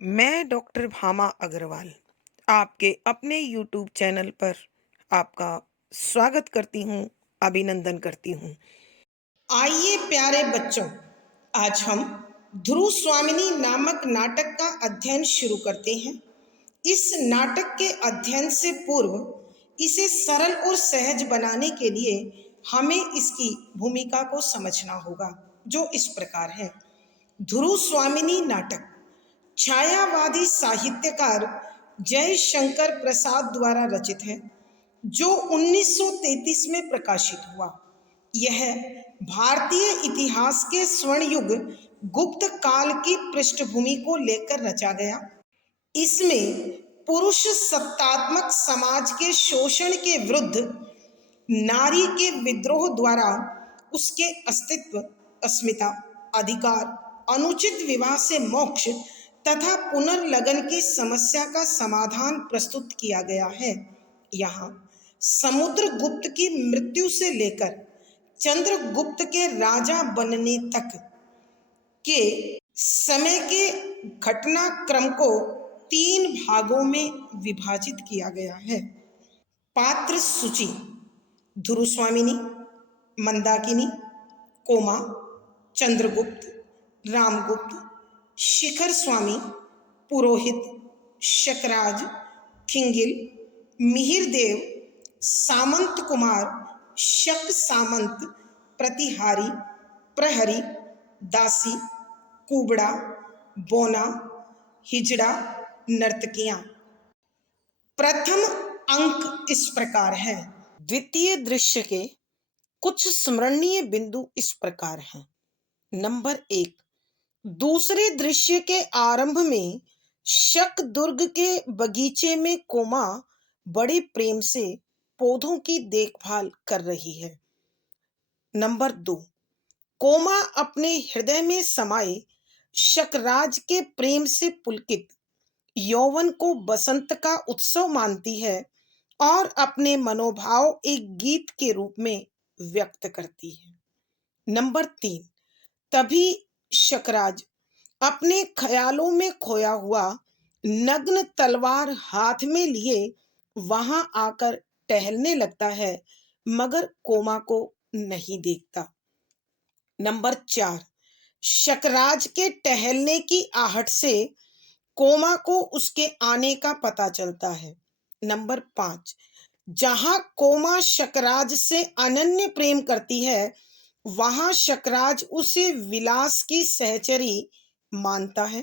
मैं डॉक्टर भामा अग्रवाल आपके अपने यूट्यूब चैनल पर आपका स्वागत करती हूँ, अभिनंदन करती हूँ। आइए प्यारे बच्चों, आज हम ध्रुव स्वामिनी नामक नाटक का अध्ययन शुरू करते हैं। इस नाटक के अध्ययन से पूर्व इसे सरल और सहज बनाने के लिए हमें इसकी भूमिका को समझना होगा, जो इस प्रकार है। ध्रुव स्वामिनी नाटक छायावादी साहित्यकार जयशंकर प्रसाद द्वारा रचित है, जो 1933 में प्रकाशित हुआ। यह भारतीय इतिहास के स्वर्ण युग गुप्त काल की पृष्ठभूमि को लेकर रचा गया। इसमें पुरुष सत्तात्मक समाज के शोषण के विरुद्ध नारी के विद्रोह द्वारा उसके अस्तित्व, अस्मिता, अधिकार, अनुचित विवाह से मोक्ष तथा पुनर्लगन की समस्या का समाधान प्रस्तुत किया गया है। यहाँ समुद्रगुप्त की मृत्यु से लेकर चंद्रगुप्त के राजा बनने तक के समय के घटनाक्रम को 3 भागों में विभाजित किया गया है। पात्र सूची: ध्रुव स्वामिनी, मंदाकिनी, कोमा, चंद्रगुप्त, रामगुप्त, शिखर स्वामी, पुरोहित, शकराज, खिंगिल, मिहिरदेव, सामंत कुमार, शक सामंत, प्रतिहारी, प्रहरी, दासी, कुबड़ा, बोना, हिजड़ा, नर्तकियां। प्रथम अंक इस प्रकार है। द्वितीय दृश्य के कुछ स्मरणीय बिंदु इस प्रकार हैं। नंबर 1, दूसरे दृश्य के आरंभ में शक दुर्ग के बगीचे में कोमा बड़े प्रेम से पौधों की देखभाल कर रही है। नंबर 2, कोमा अपने हृदय में समाये शकराज के प्रेम से पुलकित यौवन को बसंत का उत्सव मानती है और अपने मनोभाव एक गीत के रूप में व्यक्त करती है। नंबर 3, तभी शकराज अपने ख्यालों में खोया हुआ नग्न तलवार हाथ में लिए वहां आकर टहलने लगता है, मगर कोमा को नहीं देखता। नंबर 4, शकराज के टहलने की आहट से कोमा को उसके आने का पता चलता है। नंबर 5, जहां कोमा शकराज से अनन्य प्रेम करती है, वहां शकराज उसे विलास की सहचरी मानता है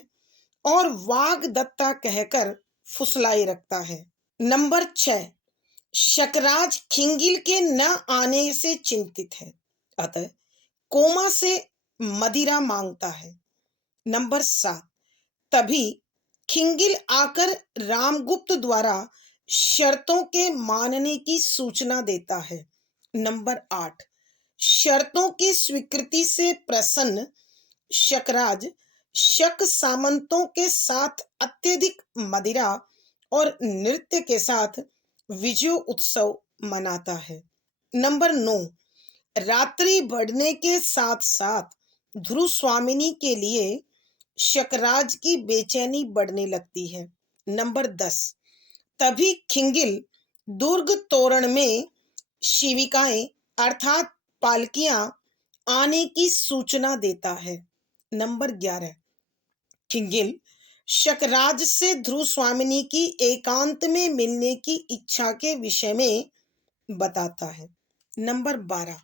और वाग्दत्ता कहकर फुसलाई रखता है। नंबर 6, शकराज खिंगिल के न आने से चिंतित है, अतः कोमा से मदिरा मांगता है। नंबर 7, तभी खिंगिल आकर रामगुप्त द्वारा शर्तों के मानने की सूचना देता है। नंबर 8, शर्तों की स्वीकृति से प्रसन्न शकराज शक सामंतों के साथ अत्यधिक मदिरा और नृत्य के साथ विजय उत्सव मनाता है। नंबर 9, रात्रि बढ़ने के साथ साथ ध्रुव स्वामिनी के लिए शकराज की बेचैनी बढ़ने लगती है। नंबर 10, तभी खिंगिल दुर्ग तोरण में शिविकाएं अर्थात पालकियां आने की सूचना देता है। नंबर 11, खिंगिल शकराज से ध्रुव स्वामिनी की एकांत में मिलने की इच्छा के विषय में बताता है। नंबर 12,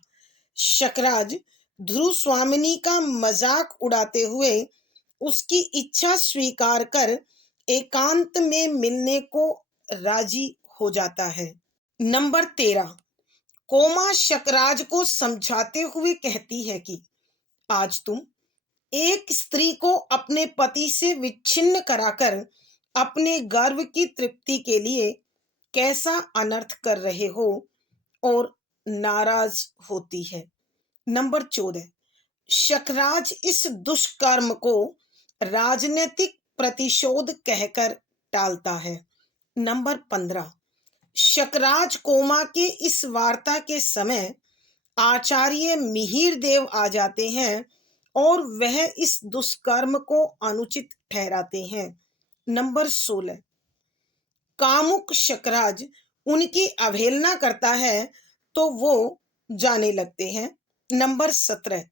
शकराज ध्रुव स्वामिनी का मजाक उड़ाते हुए उसकी इच्छा स्वीकार कर एकांत में मिलने को राजी हो जाता है। नंबर 13, कोमा शकराज को समझाते हुए कहती है कि आज तुम एक स्त्री को अपने पति से विच्छिन्न कराकर अपने गर्व की तृप्ति के लिए कैसा अनर्थ कर रहे हो और नाराज होती है। नंबर 14, शकराज इस दुष्कर्म को राजनीतिक प्रतिशोध कहकर टालता है। नंबर 15, शकराज कोमा के इस वार्ता के समय आचार्य मिहिरदेव आ जाते हैं और वह इस दुष्कर्म को अनुचित ठहराते हैं। नंबर 16, कामुक शकराज उनकी अवहेलना करता है तो वो जाने लगते हैं। नंबर 17,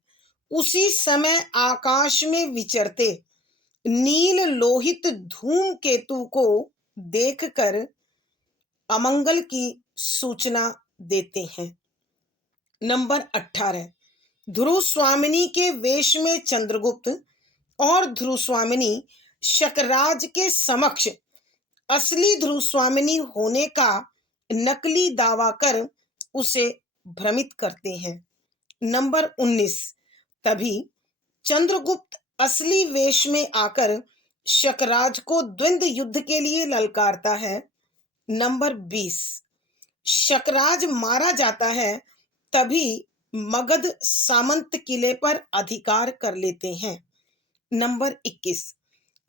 उसी समय आकाश में विचरते नील लोहित धूमकेतु को देखकर अमंगल की सूचना देते हैं। नंबर 18, ध्रुव स्वामिनी के वेश में चंद्रगुप्त और ध्रुव स्वामिनी शकराज के समक्ष असली ध्रुव स्वामिनी होने का नकली दावा कर उसे भ्रमित करते हैं। नंबर 19, तभी चंद्रगुप्त असली वेश में आकर शकराज को द्वंद्व युद्ध के लिए ललकारता है। नंबर 20, शकराज मारा जाता है तभी मगध सामंत किले पर अधिकार कर लेते हैं। नंबर 21,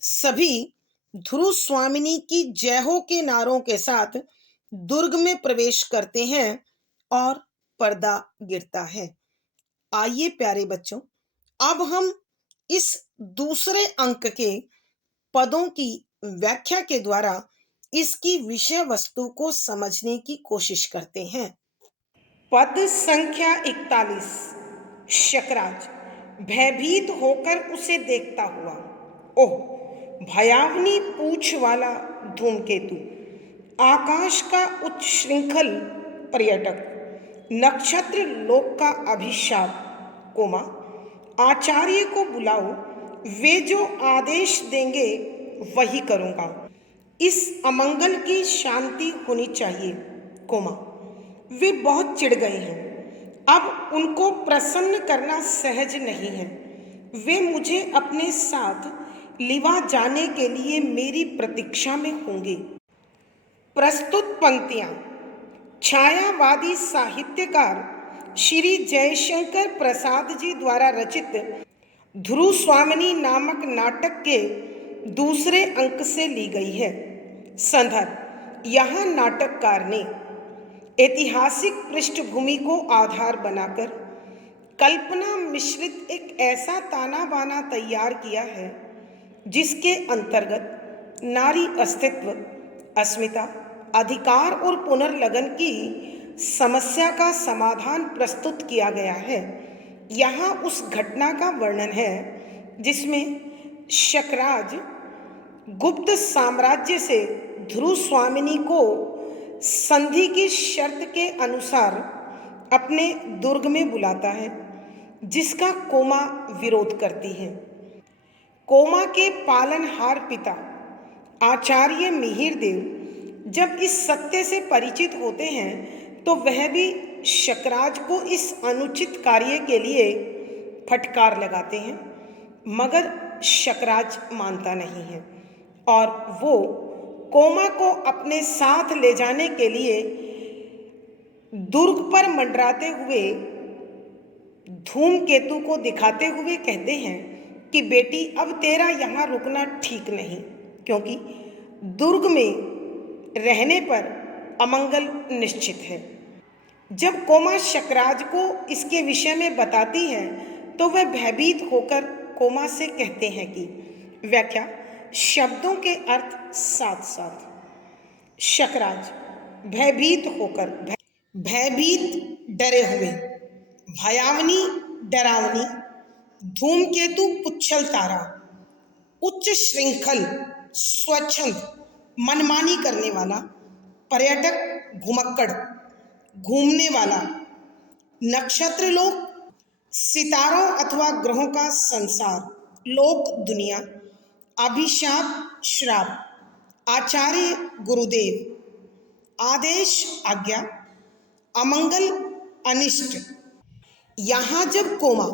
सभी ध्रुव स्वामिनी की जय हो के नारों के साथ दुर्ग में प्रवेश करते हैं और पर्दा गिरता है। आइए प्यारे बच्चों, अब हम इस दूसरे अंक के पदों की व्याख्या के द्वारा इसकी विषय वस्तु को समझने की कोशिश करते हैं। पद संख्या 41, शकराज भयभीत होकर उसे देखता हुआ। ओह, भयावनी पूंछ वाला धूमकेतु, आकाश का उच्च श्रृंखल पर्यटक, नक्षत्र लोक का अभिशाप, कोमा आचार्य को बुलाओ, वे जो आदेश देंगे वही करूँगा। इस अमंगल की शांति होनी चाहिए, कोमा वे बहुत चिढ़ गए हैं, अब उनको प्रसन्न करना सहज नहीं है। वे मुझे अपने साथ लिवा जाने के लिए मेरी प्रतीक्षा में होंगे। प्रस्तुत पंक्तियाँ छायावादी साहित्यकार श्री जयशंकर प्रसाद जी द्वारा रचित ध्रुव स्वामिनी नामक नाटक के दूसरे अंक से ली गई है। संदर्भ, यहाँ नाटककार ने ऐतिहासिक पृष्ठभूमि को आधार बनाकर कल्पना मिश्रित एक ऐसा ताना बाना तैयार किया है जिसके अंतर्गत नारी अस्तित्व, अस्मिता, अधिकार और पुनर्लगन की समस्या का समाधान प्रस्तुत किया गया है। यहाँ उस घटना का वर्णन है जिसमें शकराज गुप्त साम्राज्य से ध्रुव स्वामिनी को संधि की शर्त के अनुसार अपने दुर्ग में बुलाता है, जिसका कोमा विरोध करती है। कोमा के पालनहार पिता आचार्य मिहिरदेव जब इस सत्य से परिचित होते हैं तो वह भी शकराज को इस अनुचित कार्य के लिए फटकार लगाते हैं, मगर शकराज मानता नहीं है और वो कोमा को अपने साथ ले जाने के लिए दुर्ग पर मंडराते हुए धूमकेतु को दिखाते हुए कहते हैं कि बेटी, अब तेरा यहाँ रुकना ठीक नहीं, क्योंकि दुर्ग में रहने पर अमंगल निश्चित है। जब कोमा शकराज को इसके विषय में बताती है तो वह भयभीत होकर कोमा से कहते हैं कि व्याख्या, शब्दों के अर्थ साथ साथ। शकराज भयभीत होकर, भयभीत डरे हुए, भयावनी डरावनी, धूमकेतु पुच्छल तारा, उच्च श्रृंखल स्वच्छंद मनमानी करने वाला, पर्यटक घुमक्कड़ घूमने वाला, नक्षत्र लोक सितारों अथवा ग्रहों का संसार, लोक दुनिया, अभिशाप श्राप, आचार्य गुरुदेव, आदेश आज्ञा, अमंगल अनिष्ट। यहाँ जब कोमा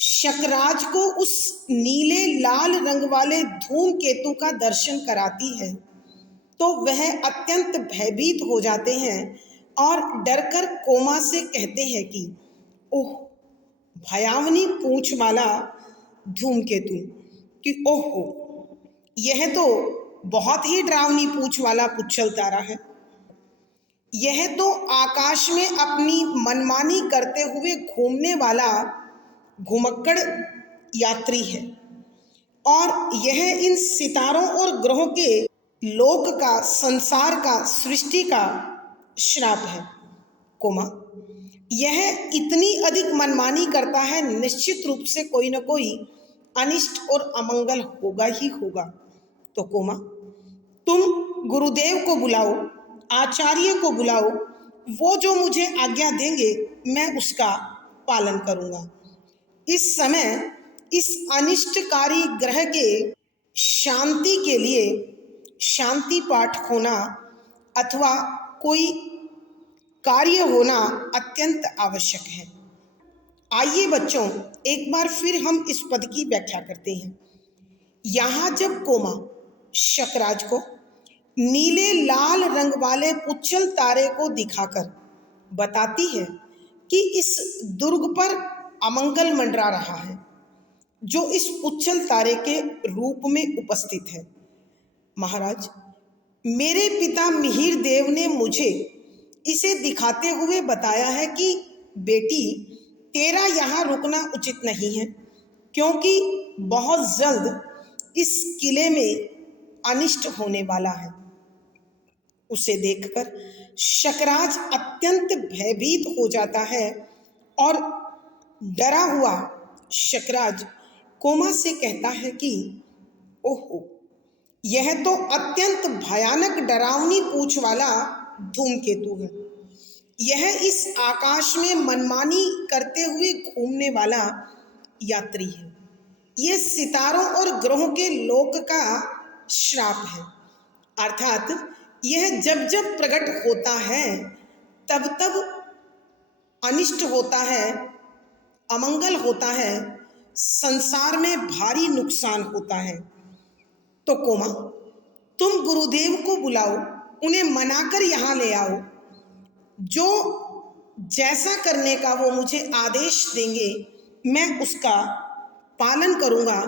शकराज को उस नीले लाल रंग वाले धूमकेतु का दर्शन कराती है तो वह अत्यंत भयभीत हो जाते हैं और डरकर कोमा से कहते हैं कि ओह, भयावनी पूंछ वाला धूमकेतु, कि ओहो, यह तो बहुत ही डरावनी पूंछ वाला पुच्छल तारा है। यह तो आकाश में अपनी मनमानी करते हुए घूमने वाला घुमक्कड़ यात्री है। और यह इन सितारों और ग्रहों के लोक का, संसार का, सृष्टि का श्राप है, कोमा। यह इतनी अधिक मनमानी करता है, निश्चित रूप से कोई न कोई अनिष्ट और अमंगल होगा ही होगा। तो कोमा, तुम गुरुदेव को बुलाओ, आचार्य को बुलाओ, वो जो मुझे आज्ञा देंगे मैं उसका पालन करूंगा। इस समय इस अनिष्टकारी ग्रह के शांति के लिए शांति पाठ होना अथवा कोई कार्य होना अत्यंत आवश्यक है। आइए बच्चों, एक बार फिर हम इस पद की व्याख्या करते हैं। यहाँ जब कोमा शकराज को नीले लाल रंग वाले पुच्छल तारे को दिखाकर बताती है कि इस दुर्ग पर अमंगल मंडरा रहा है, जो इस पुच्छल तारे के रूप में उपस्थित है। महाराज, मेरे पिता मिहिर देव ने मुझे इसे दिखाते हुए बताया है कि बेटी, तेरा यहाँ रुकना उचित नहीं है, क्योंकि बहुत जल्द इस किले में अनिष्ट होने वाला है। उसे देखकर शकराज अत्यंत भयभीत हो जाता है और डरा हुआ शकराज कोमा से कहता है कि ओहो, यह तो अत्यंत भयानक डरावनी पूंछ वाला धूमकेतु है। यह इस आकाश में मनमानी करते हुए घूमने वाला यात्री है। यह सितारों और ग्रहों के लोक का श्राप है, अर्थात यह जब जब प्रकट होता है तब तब अनिष्ट होता है, अमंगल होता है, संसार में भारी नुकसान होता है। तो कोमा, तुम गुरुदेव को बुलाओ, उन्हें मनाकर यहाँ ले आओ। जो जैसा करने का वो मुझे आदेश देंगे मैं उसका पालन करूँगा,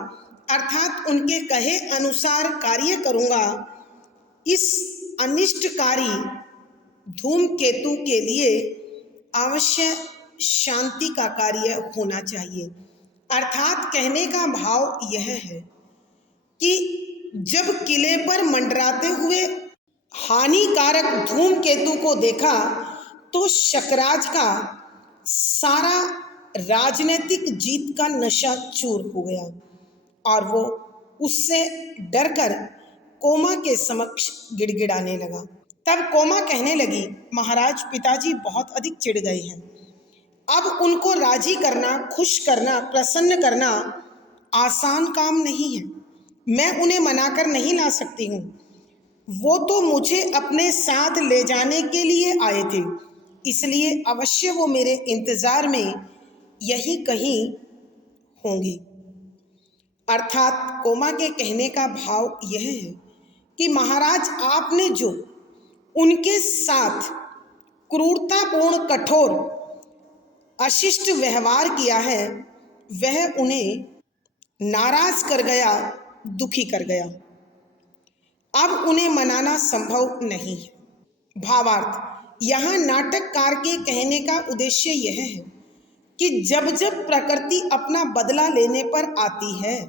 अर्थात उनके कहे अनुसार कार्य करूँगा। इस अनिष्टकारी धूमकेतु के लिए अवश्य शांति का कार्य होना चाहिए। अर्थात कहने का भाव यह है कि जब किले पर मंडराते हुए हानिकारक धूमकेतु को देखा तो शकराज का सारा राजनीतिक जीत का नशा चूर हो गया और वो उससे डरकर कोमा के समक्ष गिड़गिड़ाने लगा। तब कोमा कहने लगी, महाराज, पिताजी बहुत अधिक चिढ़ गए हैं। अब उनको राजी करना, खुश करना, प्रसन्न करना आसान काम नहीं है। मैं उन्हें मनाकर नहीं ला सकती हूँ। वो तो मुझे अपने साथ ले जाने के लिए आए थे, इसलिए अवश्य वो मेरे इंतजार में यहीं कहीं होंगी। अर्थात कोमा के कहने का भाव यह है कि महाराज, आपने जो उनके साथ क्रूरतापूर्ण, कठोर, अशिष्ट व्यवहार किया है वह उन्हें नाराज कर गया, दुखी कर गया। अब उन्हें मनाना संभव नहीं है। भावार्थ, यहाँ नाटककार के कहने का उद्देश्य यह है कि जब जब प्रकृति अपना बदला लेने पर आती है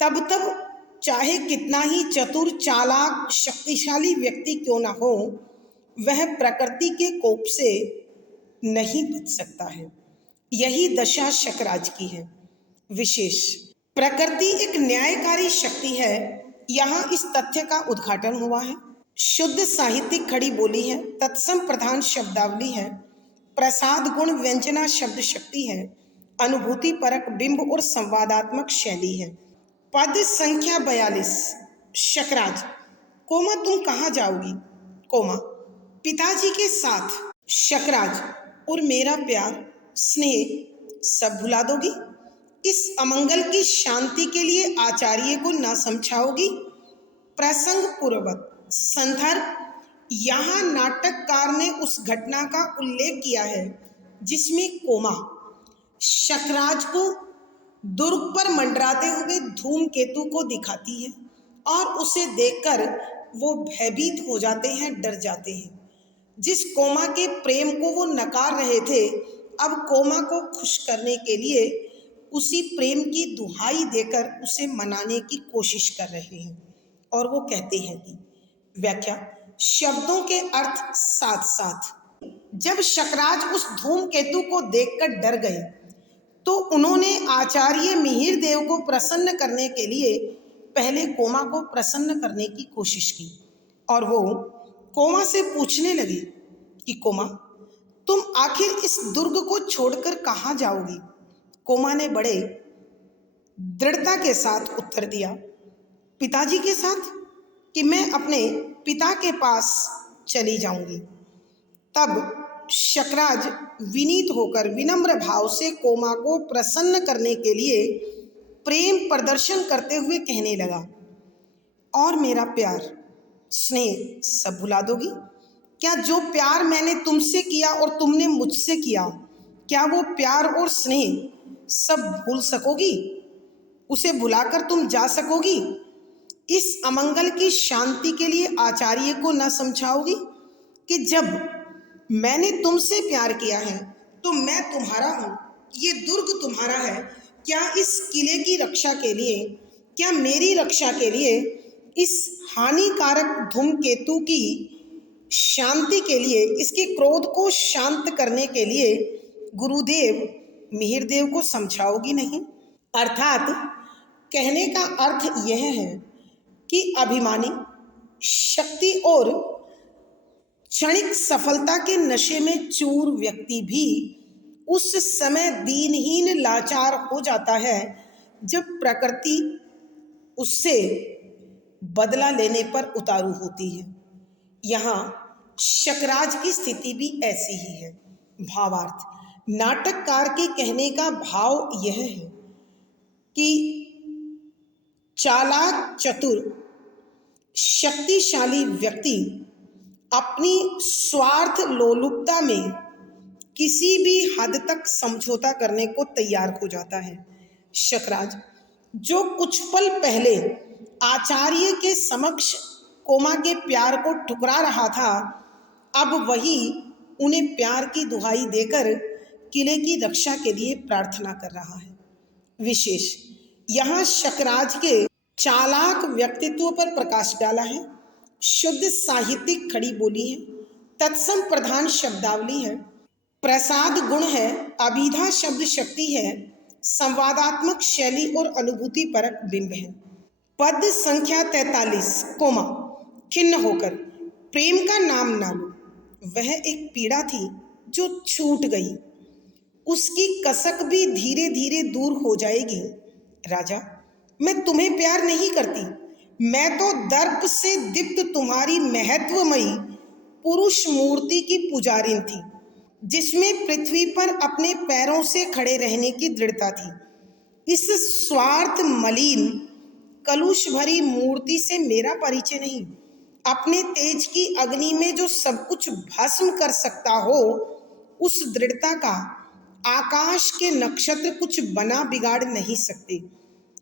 तब तब चाहे कितना ही चतुर, चालाक, शक्तिशाली व्यक्ति क्यों ना हो, वह प्रकृति के कोप से नहीं बच सकता है। यही दशा शकराज की है। विशेष, प्रकृति एक न्यायकारी शक्ति है। यहाँ इस तथ्य का उद्घाटन हुआ है। शुद्ध साहित्यिक खड़ी बोली है, तत्सम प्रधान शब्दावली है, प्रसाद गुण व्यंजना शब्द शक्ति है, अनुभूति परक बिंब और संवादात्मक शैली है। पद संख्या 42। शकराज, कोमा, तुम कहाँ जाओगी? कोमा, पिताजी के साथ। शकराज, और मेरा प्यार, स्नेह सब भुला दोगी? इस अमंगल की शांति के लिए आचार्य को ना समझाओगी? प्रसंग पूर्वक। संदर्भ, यहाँ नाटककार ने उस घटना का उल्लेख किया है जिसमें कोमा शकराज को दुर्ग पर मंडराते हुए धूमकेतु को दिखाती है और उसे देखकर वो भयभीत हो जाते हैं, डर जाते हैं। जिस कोमा के प्रेम को वो नकार रहे थे, अब कोमा को खुश करने के लिए उसी प्रेम की दुहाई देकर उसे मनाने की कोशिश कर रहे हैं। और वो कहते हैं कि व्याख्या, शब्दों के अर्थ साथ साथ। जब शकराज उस धूमकेतु को देखकर डर गए तो उन्होंने आचार्य मिहिर देव को प्रसन्न करने के लिए पहले कोमा को प्रसन्न करने की कोशिश की। और वो कोमा से पूछने लगे कि कोमा, तुम आखिर इस दुर्ग को छोड़कर कहाँ जाओगी? कोमा ने बड़े दृढ़ता के साथ उत्तर दिया, पिताजी के साथ, कि मैं अपने पिता के पास चली जाऊंगी। तब शकराज विनीत होकर विनम्र भाव से कोमा को प्रसन्न करने के लिए प्रेम प्रदर्शन करते हुए कहने लगा, और मेरा प्यार स्नेह सब भुला दोगी क्या? जो प्यार मैंने तुमसे किया और तुमने मुझसे किया, क्या वो प्यार और स्नेह सब भूल सकोगी? उसे भुलाकर तुम जा सकोगी? इस अमंगल की शांति के लिए आचार्य को न समझाओगी कि जब मैंने तुमसे प्यार किया है तो मैं तुम्हारा हूँ, ये दुर्ग तुम्हारा है। क्या इस किले की रक्षा के लिए, क्या मेरी रक्षा के लिए, इस हानिकारक धूमकेतु की शांति के लिए, इसके क्रोध को शांत करने के लिए गुरुदेव मिहिर देव को समझाओगी नहीं? अर्थात कहने का अर्थ यह है कि अभिमानी, शक्ति और क्षणिक सफलता के नशे में चूर व्यक्ति भी उस समय दीनहीन लाचार हो जाता है जब प्रकृति उससे बदला लेने पर उतारू होती है। यहाँ शकराज की स्थिति भी ऐसी ही है। भावार्थ, नाटककार के कहने का भाव यह है कि चालाक, चतुर, शक्तिशाली व्यक्ति अपनी स्वार्थ लोलुपता में किसी भी हद तक समझौता करने को तैयार हो जाता है। शकराज जो कुछ पल पहले आचार्य के समक्ष कोमा के प्यार को ठुकरा रहा था, अब वही उन्हें प्यार की दुहाई देकर किले की रक्षा के लिए प्रार्थना कर रहा है। विशेष यहाँ शकराज के चालाक व्यक्तित्व पर प्रकाश डाला है। शुद्ध साहित्यिक खड़ी बोली है, तत्सम प्रधान शब्दावली है, प्रसाद गुण है, अभिधा शब्द शक्ति है, संवादात्मक शैली और अनुभूति परक बिंब है। पद संख्या 43 कोमा, खिन्न होकर प्रेम का नाम ना लो, वह एक पीड़ा थी जो छूट गई, उसकी कसक भी धीरे धीरे दूर हो जाएगी। राजा, मैं तुम्हें प्यार नहीं करती, मैं तो दर्प से दीप्त तुम्हारी महत्वमयी पुरुष मूर्ति की पुजारिन थी, जिसमें पृथ्वी पर अपने पैरों से खड़े रहने की दृढ़ता थी। इस स्वार्थ मलिन कलुष भरी मूर्ति से मेरा परिचय नहीं। अपने तेज की अग्नि में जो सब कुछ भस्म कर सकता हो, उस दृढ़ता का आकाश के नक्षत्र कुछ बना बिगाड़ नहीं सकते।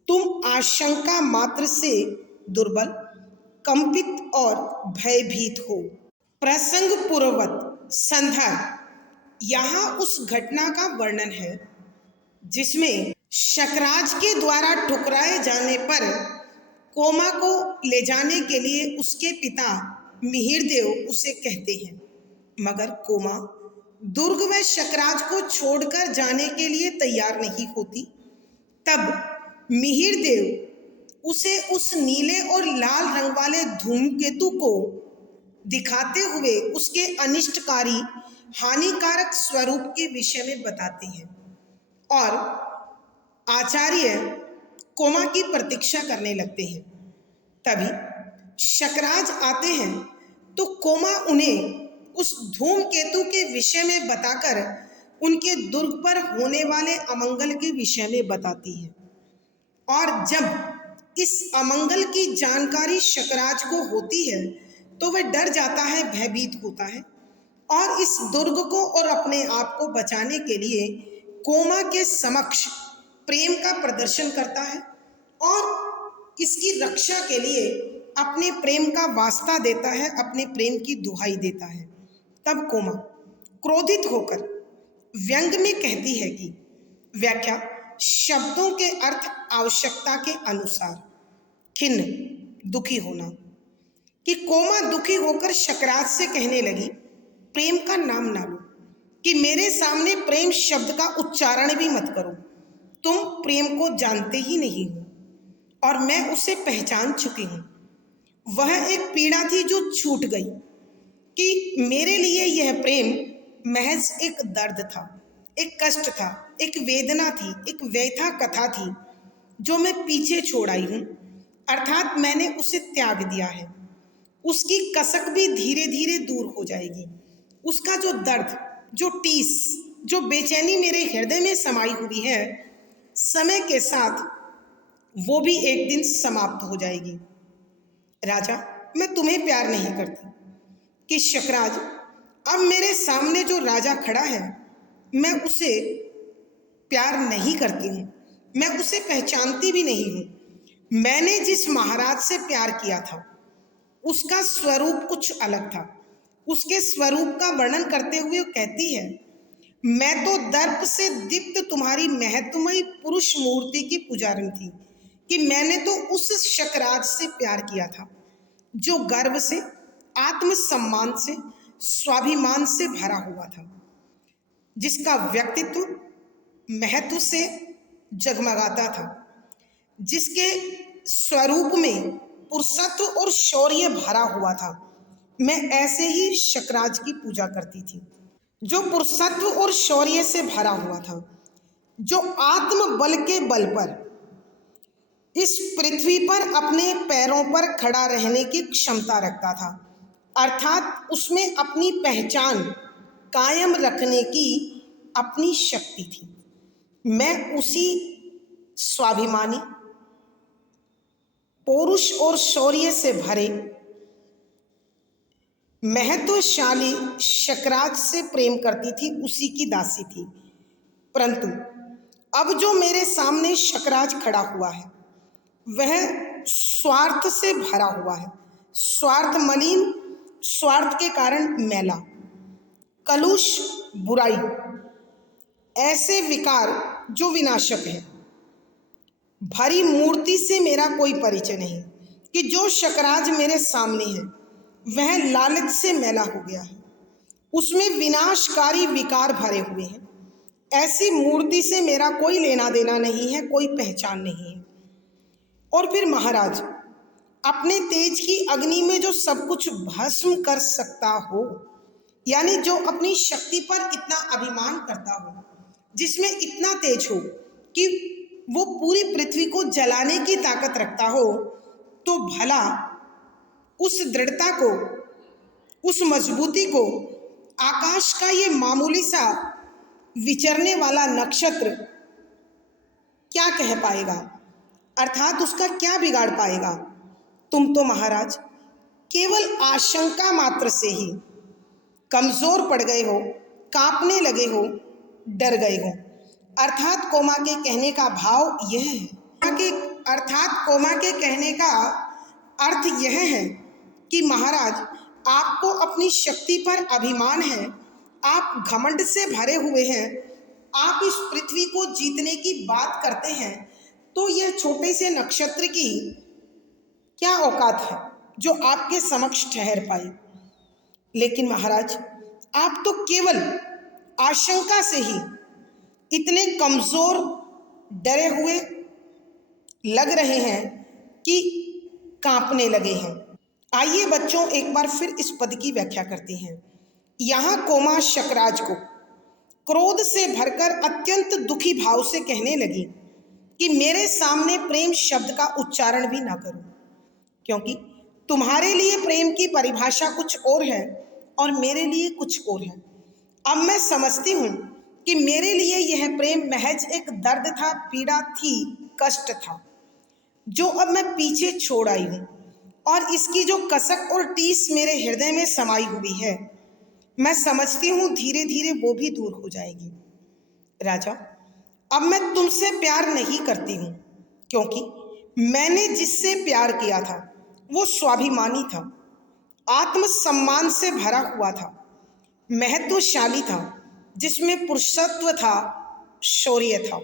तुम आशंका मात्र से दुर्बल, कंपित और भयभीत हो। प्रसंग पूर्ववत संदर्भ, यहाँ उस घटना का वर्णन है जिसमें शकराज के द्वारा ठुकराए जाने पर कोमा को ले जाने के लिए उसके पिता मिहिर देव उसे कहते हैं, मगर कोमा दुर्ग में शकराज को छोड़कर जाने के लिए तैयार नहीं होती। तब मिहिर देव उसे उस नीले और लाल रंग वाले धूमकेतु को दिखाते हुए उसके अनिष्टकारी हानिकारक स्वरूप के विषय में बताते हैं और आचार्य कोमा की प्रतीक्षा करने लगते हैं। तभी शकराज आते हैं तो कोमा उन्हें उस धूमकेतु के विषय में बताकर उनके दुर्ग पर होने वाले अमंगल के विषय में बताती है। और जब इस अमंगल की जानकारी शकराज को होती है तो वह डर जाता है, भयभीत होता है और इस दुर्ग को और अपने आप को बचाने के लिए कोमा के समक्ष प्रेम का प्रदर्शन करता है और इसकी रक्षा के लिए अपने प्रेम का वास्ता देता है, अपने प्रेम की दुहाई देता है। तब कोमा क्रोधित होकर व्यंग में कहती है कि व्याख्या, शब्दों के अर्थ आवश्यकता के अनुसार। खिन्न, दुखी होना। कि कोमा दुखी होकर शकराज से कहने लगी, प्रेम का नाम ना लो, कि मेरे सामने प्रेम शब्द का उच्चारण भी मत करो। तुम प्रेम को जानते ही नहीं हो और मैं उसे पहचान चुकी हूं। वह एक पीड़ा थी जो छूट गई, कि मेरे लिए यह प्रेम महज एक दर्द था, एक कष्ट था, एक वेदना थी, एक व्यथा कथा थी जो मैं पीछे छोड़ आई हूं, अर्थात मैंने उसे त्याग दिया है। उसकी कसक भी धीरे धीरे दूर हो जाएगी। उसका जो दर्द, जो टीस, जो बेचैनी मेरे हृदय में समाई हुई है, समय के साथ वो भी एक दिन समाप्त हो जाएगी। राजा, मैं तुम्हें प्यार नहीं करती। कि शकराज, अब मेरे सामने जो राजा खड़ा है, मैं उसे प्यार नहीं करती हूँ, मैं उसे पहचानती भी नहीं हूँ। मैंने जिस महाराज से प्यार किया था उसका स्वरूप कुछ अलग था। उसके स्वरूप का वर्णन करते हुए कहती है, मैं तो दर्प से दीप्त तुम्हारी महत्वमयी पुरुष मूर्ति की पुजारन थी, कि मैंने तो उस शकराज से प्यार किया था जो गर्व से, आत्मसम्मान से, स्वाभिमान से भरा हुआ था, जिसका व्यक्तित्व महत्व से जगमगाता था, जिसके स्वरूप में पुरुषत्व और शौर्य भरा हुआ था। मैं ऐसे ही शकराज की पूजा करती थी, जो पुरुषत्व और शौर्य से भरा हुआ था, जो आत्म बल के बल पर इस पृथ्वी पर अपने पैरों पर खड़ा रहने की क्षमता रखता था, अर्थात उसमें अपनी पहचान कायम रखने की अपनी शक्ति थी। मैं उसी स्वाभिमानी, पौरुष और शौर्य से भरे महत्वशाली शकराज से प्रेम करती थी, उसी की दासी थी। परंतु अब जो मेरे सामने शकराज खड़ा हुआ है, वह स्वार्थ से भरा हुआ है, स्वार्थ मलिन, स्वार्थ के कारण मैला, कलुष, बुराई, ऐसे विकार जो विनाशक है। भरी मूर्ति से मेरा कोई परिचय नहीं। कि जो शकराज मेरे सामने है वह लालच से मैला हो गया है, उसमें विनाशकारी विकार भरे हुए हैं। ऐसी मूर्ति से मेरा कोई लेना देना नहीं है, कोई पहचान नहीं है। और फिर महाराज, अपने तेज की अग्नि में जो सब कुछ भस्म कर सकता हो, यानी जो अपनी शक्ति पर इतना अभिमान करता हो, जिसमें इतना तेज हो कि वो पूरी पृथ्वी को जलाने की ताकत रखता हो, तो भला उस दृढ़ता को, उस मजबूती को आकाश का ये मामूली सा विचरने वाला नक्षत्र क्या कह पाएगा, अर्थात उसका क्या बिगाड़ पाएगा। तुम तो महाराज केवल आशंका मात्र से ही कमजोर पड़ गए हो, कांपने लगे हो, डर गए हो। अर्थात कोमा के कहने का भाव यह है, अर्थात कोमा के कहने का अर्थ यह है कि महाराज, आपको अपनी शक्ति पर अभिमान है, आप घमंड से भरे हुए हैं, आप इस पृथ्वी को जीतने की बात करते हैं, तो यह छोटे से नक्षत्र की क्या औकात है जो आपके समक्ष ठहर पाए। लेकिन महाराज, आप तो केवल आशंका से ही इतने कमजोर, डरे हुए लग रहे हैं कि कांपने लगे हैं। आइए बच्चों, एक बार फिर इस पद की व्याख्या करते हैं। यहाँ कोमा शकराज को क्रोध से भरकर अत्यंत दुखी भाव से कहने लगी कि मेरे सामने प्रेम शब्द का उच्चारण भी ना करो, क्योंकि तुम्हारे लिए प्रेम की परिभाषा कुछ और है और मेरे लिए कुछ और है। अब मैं समझती हूँ कि मेरे लिए यह प्रेम महज एक दर्द था, पीड़ा थी, कष्ट था, जो अब मैं पीछे छोड़ आई हूँ, और इसकी जो कसक और टीस मेरे हृदय में समाई हुई है, मैं समझती हूँ धीरे धीरे वो भी दूर हो जाएगी। राजा, अब मैं तुमसे प्यार नहीं करती हूँ, क्योंकि मैंने जिससे प्यार किया था वो स्वाभिमानी था, आत्मसम्मान से भरा हुआ था, महत्वशाली था, जिसमें पुरुषत्व था, शौर्य था।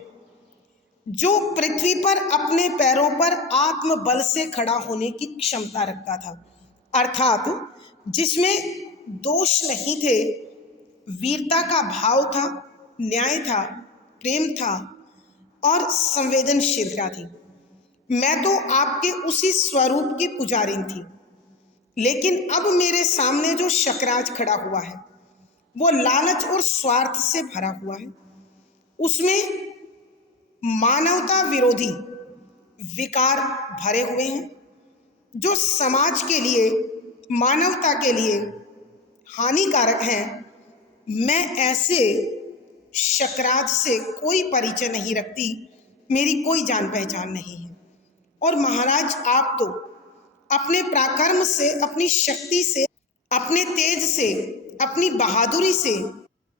जो पृथ्वी पर अपने पैरों पर आत्मबल से खड़ा होने की क्षमता रखता था, अर्थात जिसमें दोष नहीं थे, वीरता का भाव था, न्याय था, प्रेम था और संवेदनशीलता थी। मैं तो आपके उसी स्वरूप की पुजारिन थी, लेकिन अब मेरे सामने जो शकराज खड़ा हुआ है वो लालच और स्वार्थ से भरा हुआ है। उसमें मानवता विरोधी विकार भरे हुए हैं जो समाज के लिए, मानवता के लिए हानिकारक हैं। मैं ऐसे शकराज से कोई परिचय नहीं रखती, मेरी कोई जान पहचान नहीं है। और महाराज, आप तो अपने पराक्रम से, अपनी शक्ति से, अपने तेज से, अपनी बहादुरी से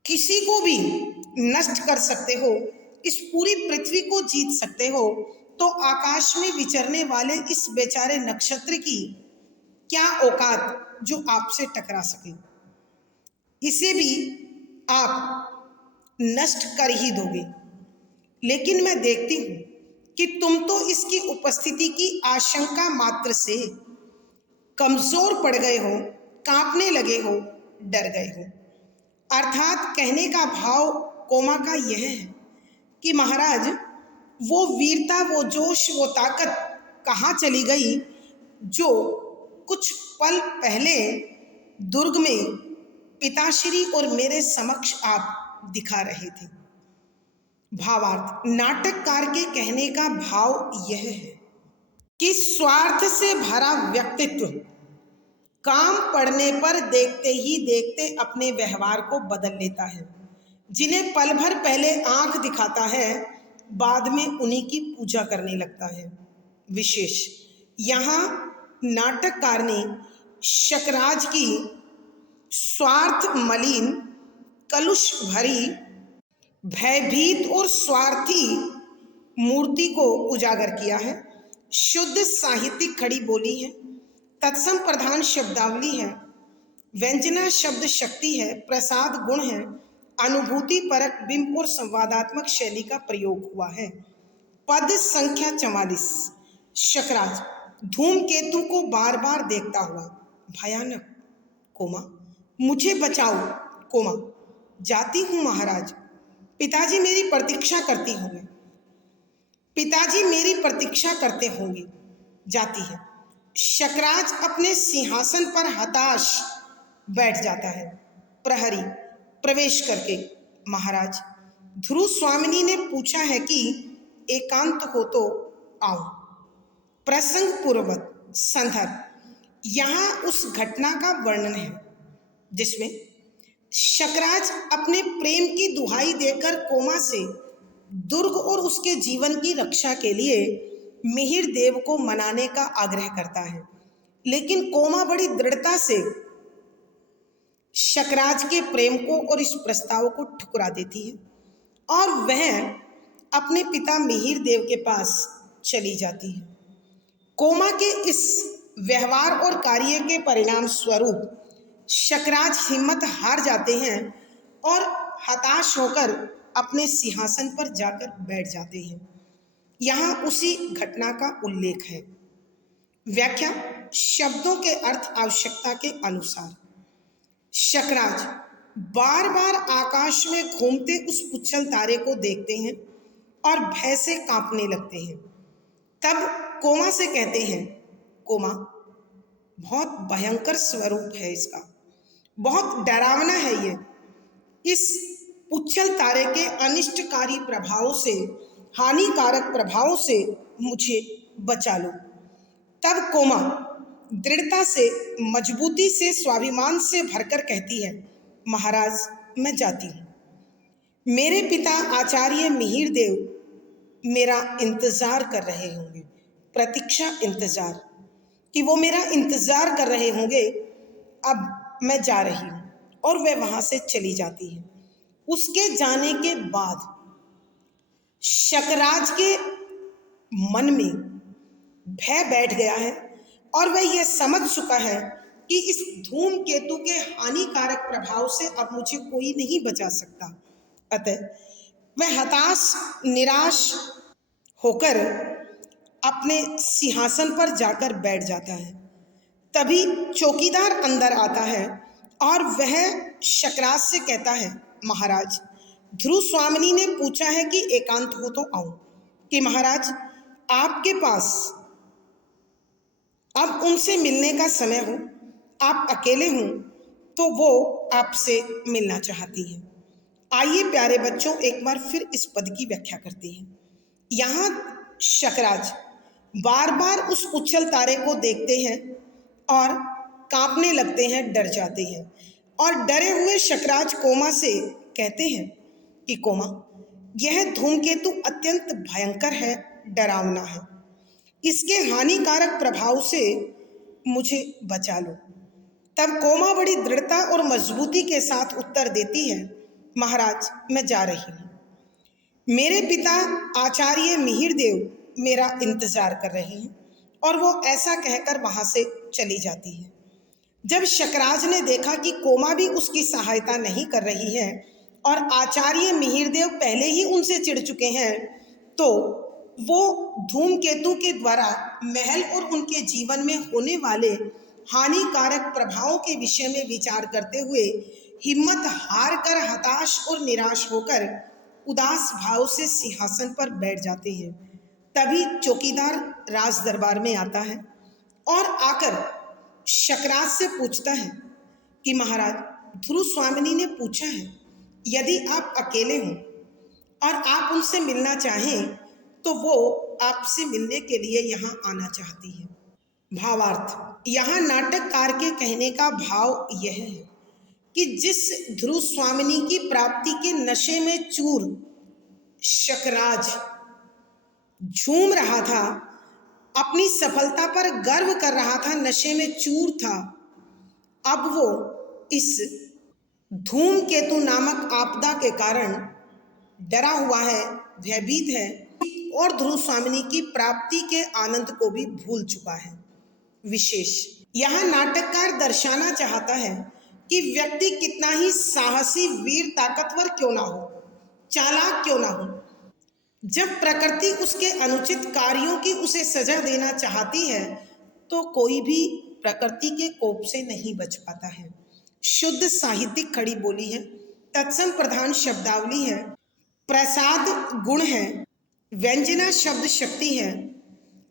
किसी को भी नष्ट कर सकते हो, इस पूरी पृथ्वी को जीत सकते हो, तो आकाश में विचरने वाले इस बेचारे नक्षत्र की क्या औकात जो आपसे टकरा सके। इसे भी आप नष्ट कर ही दोगे। लेकिन मैं देखती हूं कि तुम तो इसकी उपस्थिति की आशंका मात्र से कमजोर पड़ गए हो, कांपने लगे हो, डर गए हो। अर्थात कहने का भाव कोमा का यह है कि महाराज, वो वीरता, वो जोश, वो ताकत कहाँ चली गई जो कुछ पल पहले दुर्ग में पिताश्री और मेरे समक्ष आप दिखा रहे थे। भावार्थ, नाटककार के कहने का भाव यह है कि स्वार्थ से भरा व्यक्तित्व काम पड़ने पर देखते ही देखते अपने व्यवहार को बदल लेता है। जिन्हें पल भर पहले आंख दिखाता है, बाद में उन्हीं की पूजा करने लगता है। विशेष यहाँ नाटककार ने शकराज की स्वार्थ मलिन, कलुष भरी, भयभीत और स्वार्थी मूर्ति को उजागर किया है। शुद्ध साहित्यिक खड़ी बोली है, तत्सम प्रधान शब्दावली है, व्यंजना शब्द शक्ति है, प्रसाद गुण है, अनुभूति परक बिंब और संवादात्मक शैली का प्रयोग हुआ है। पद संख्या 44। शकराज धूमकेतु को बार बार देखता हुआ, भयानक, कोमा मुझे बचाओ, कोमा जाती हूं महाराज, पिताजी मेरी प्रतीक्षा करती होंगे, पिताजी मेरी प्रतीक्षा करते होंगे, जाती है। शकराज अपने सिंहासन पर हताश बैठ जाता है। प्रहरी प्रवेश करके, महाराज, ध्रुव स्वामिनी ने पूछा है कि एकांत हो तो आओ। प्रसंग पूर्वक संदर्भ, यहाँ उस घटना का वर्णन है जिसमें शकराज अपने प्रेम की दुहाई देकर कोमा से दुर्ग और उसके जीवन की रक्षा के लिए मिहिर देव को मनाने का आग्रह करता है, लेकिन कोमा बड़ी दृढ़ता से शकराज के प्रेम को और इस प्रस्ताव को ठुकरा देती है और वह अपने पिता मिहिर देव के पास चली जाती है। कोमा के इस व्यवहार और कार्य के परिणाम स्वरूप शकराज हिम्मत हार जाते हैं और हताश होकर अपने सिंहासन पर जाकर बैठ जाते हैं। यहाँ उसी घटना का उल्लेख है। व्याख्या, शब्दों के अर्थ आवश्यकता के अनुसार। शकराज बार बार आकाश में घूमते उस उच्छल तारे को देखते हैं और भय से कांपने लगते हैं। तब कोमा से कहते हैं, कोमा बहुत भयंकर स्वरूप है इसका, बहुत डरावना है ये, इस उच्छल तारे के अनिष्टकारी प्रभावों से, हानिकारक प्रभावों से मुझे बचा लो। तब कोमा दृढ़ता से, मजबूती से, स्वाभिमान से भरकर कहती है, महाराज मैं जाती हूँ। मेरे पिता आचार्य मिहिर देव मेरा इंतजार कर रहे होंगे, प्रतीक्षा, इंतजार, कि वो मेरा इंतजार कर रहे होंगे। अब मैं जा रही हूँ। और वह वहां से चली जाती है। उसके जाने के बाद शकराज के मन में भय बैठ गया है और वह यह समझ चुका है कि इस धूमकेतु के हानिकारक प्रभाव से अब मुझे कोई नहीं बचा सकता। अतः वह हताश, निराश होकर अपने सिंहासन पर जाकर बैठ जाता है। तभी चौकीदार अंदर आता है और वह शकराज से कहता है, महाराज, ध्रुव स्वामिनी ने पूछा है कि एकांत हो तो आऊं। कि महाराज, आपके पास अब उनसे मिलने का समय हो, आप अकेले हों तो वो आपसे मिलना चाहती हैं। आइए प्यारे बच्चों, एक बार फिर इस पद की व्याख्या करते हैं। यहाँ शकराज बार बार उस उछल तारे को देखते हैं और कांपने लगते हैं, डर जाते हैं। और डरे हुए शकराज कोमा से कहते हैं कि कोमा, यह धूमकेतु अत्यंत भयंकर है, डरावना है। इसके हानिकारक प्रभाव से मुझे बचा लो। तब कोमा बड़ी दृढ़ता और मजबूती के साथ उत्तर देती है, महाराज, मैं जा रही हूँ। मेरे पिता आचार्य मिहिर देव मेरा इंतजार कर रहे हैं। और वो ऐसा कहकर वहां से चली जाती है। जब शकराज ने देखा कि कोमा भी उसकी सहायता नहीं कर रही है और आचार्य मिहिर देव पहले ही उनसे चिढ़ चुके हैं, तो वो धूमकेतु के द्वारा महल और उनके जीवन में होने वाले हानिकारक प्रभावों के विषय में विचार करते हुए हिम्मत हार कर हताश और निराश होकर उदास भाव से सिंहासन पर बैठ जाते हैं। तभी चौकीदार राज दरबार में आता है और आकर शकराज से पूछता है कि महाराज, ध्रुव स्वामिनी ने पूछा है, यदि आप अकेले हों और आप उनसे मिलना चाहें तो वो आपसे मिलने के लिए यहाँ आना चाहती है। भावार्थ, यहाँ नाटककार के कहने का भाव यह है कि जिस ध्रुव स्वामिनी की प्राप्ति के नशे में चूर शकराज झूम रहा था, अपनी सफलता पर गर्व कर रहा था, नशे में चूर था, अब वो इस धूमकेतु नामक आपदा के कारण डरा हुआ है, भयभीत है और ध्रुव स्वामिनी की प्राप्ति के आनंद को भी भूल चुका है। विशेष यहाँ नाटककार दर्शाना चाहता है कि व्यक्ति कितना ही साहसी, वीर, ताकतवर क्यों ना हो, चालाक क्यों ना हो, जब प्रकृति उसके अनुचित कार्यों की उसे सजा देना चाहती है तो कोई भी प्रकृति के कोप से नहीं बच पाता है। शुद्ध साहित्यिक खड़ी बोली है, तत्सम प्रधान शब्दावली है, प्रसाद गुण है, व्यंजना शब्द शक्ति है,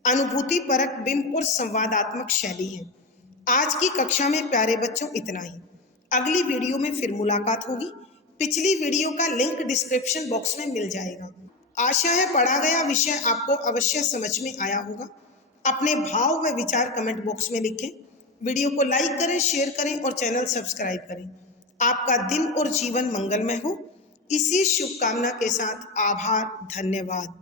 अनुभूति परक बिंब और संवादात्मक शैली है। आज की कक्षा में प्यारे बच्चों इतना ही। अगली वीडियो में फिर मुलाकात होगी। पिछली वीडियो का लिंक डिस्क्रिप्शन बॉक्स में मिल जाएगा। आशा है पढ़ा गया विषय आपको अवश्य समझ में आया होगा। अपने भाव व विचार कमेंट बॉक्स में लिखें। वीडियो को लाइक करें, शेयर करें और चैनल सब्सक्राइब करें। आपका दिन और जीवन मंगलमय हो, इसी शुभकामना के साथ आभार, धन्यवाद।